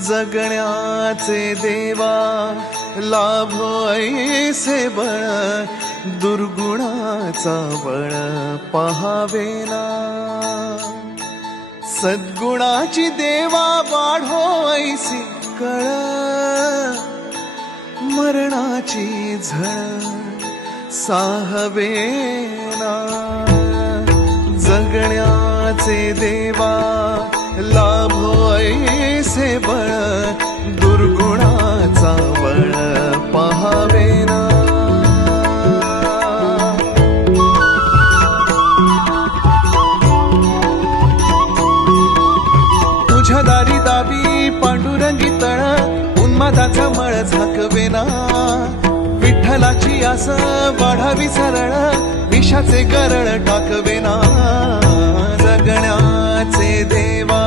जगण्याचे देवा लाभो ऐसे बळ, दुर्गुणाचा बळ पहावेना। सद्गुणाची देवा वाढो ऐसी कळ, मरणाची झळ साहवेना। जगण्याचे देवा लाभो ऐसे बळ, दुर्गुणाचा बळ पहावेना। तुझ्या दारी दाबी पांडुरंगी तळ, उन्मादाचा मळ झाकवेना। विठ्ठलाची आस वाढावी सरळ, विषाचे गरळ टाकवेना। जगण्याचे देवा